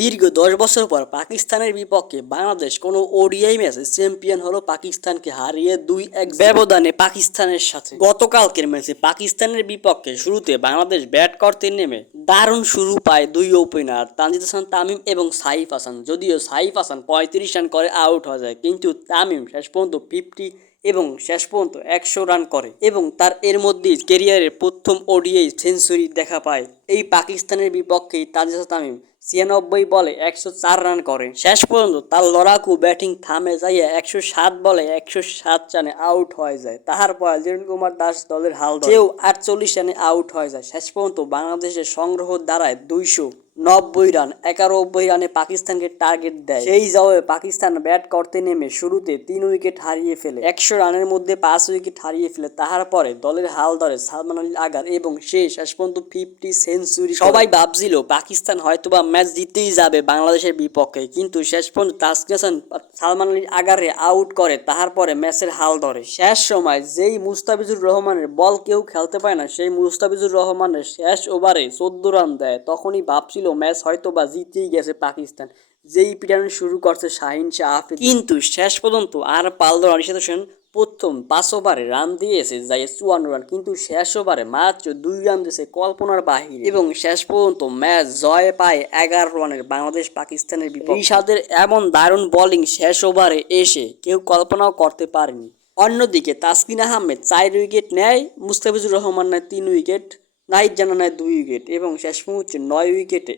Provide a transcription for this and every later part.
দীর্ঘ 10 বছর পর পাকিস্তানের বিপক্ষে বাংলাদেশ কোনো ওডিআই ম্যাচে চ্যাম্পিয়ন হলো পাকিস্তানকে হারিয়ে 2-1 ব্যবধানে পাকিস্তানের সাথে। গতকালকের ম্যাচে পাকিস্তানের বিপক্ষে শুরুতে বাংলাদেশ ব্যাট করতে নেমে দারুণ শুরু পায় দুই ওপেনার তানজিদ হাসান তামিম এবং সাইফ হাসান। যদিও সাইফ হাসান 35 রান করে আউট হয়ে যায়, কিন্তু তামিম শেষ পর্যন্ত 50 এবং শেষ পর্যন্ত 100 রান করে এবং তার এর মধ্যেই ক্যারিয়ারের প্রথম ওডিআই সেঞ্চুরি দেখা পায়। এই পাকিস্তানের বিপক্ষেই তানজিদ হাসান তামিম 96 বলে 104 রান করে। শেষ পর্যন্ত তার লড়াকু ব্যাটিং থামে যাইয়া 107 বলে 107 রানে আউট হয়ে যায়। তারপর লিটন কুমার দাস দলের হাল ধরে, সেও 48 রানে আউট হয়ে যায়। শেষ পর্যন্ত বাংলাদেশের সংগ্রহ দাঁড়ায় 290 রান। 91 রানে পাকিস্তানকে টার্গেট দেয়। সেই জবাবে পাকিস্তান ব্যাট করতে নেমে শুরুতে 3 উইকেট হারিয়ে ফেলে, 100 রানের মধ্যে 5 উইকেট হারিয়ে ফেলে। তারপরে দলের হাল ধরে সালমান আলী আগার এবং শেষ পর্যন্ত 50 সেঞ্চুরি। সবাই ভাবছিল পাকিস্তান হয়তোবা ম্যাচ জিতেই যাবে বাংলাদেশের বিপক্ষে, কিন্তু শেষ পর্যন্ত তাসকিন হাসান সালমান আলী আগারে আউট করে তারপরে ম্যাচের হাল ধরে। শেষ সময় যেই মুস্তাফিজুর রহমানের বল কেউ খেলতে পায় না, সেই মুস্তাফিজুর রহমানের শেষ ওভারে 14 রান দেয়। তখনই ভাবছিল ম্যাচ হয়তোবা জিতেই গেছে পাকিস্তান, যেই পিটানো শুরু করছে শাহিন শাহ আফ্রিদি। কিন্তু শেষ পর্যন্ত আর পারল না। রিশাদ হোসেন প্রথম 5 ওভারে রান দিয়েছে যাই 54 রান, কিন্তু শেষ ওভারে মাত্র 2 রান দিয়েছে কল্পনার বাহিরে এবং শেষ পর্যন্ত ম্যাচ জয় পায় 11 রানের বাংলাদেশ পাকিস্তানের বিপক্ষে। রিশাদের এমন দারুণ বোলিং শেষ ওভারে এসে কেউ কল্পনাও করতে পারেনি। অন্যদিকে তাসকিন আহমেদ 4 উইকেট নেয়, মুস্তাফিজুর রহমান নেয় 3 উইকেট, নাহিদ জানা নেয় 2 উইকেট এবং শেষ মুহূর্তে 9 উইকেটে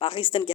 পাকিস্তানকে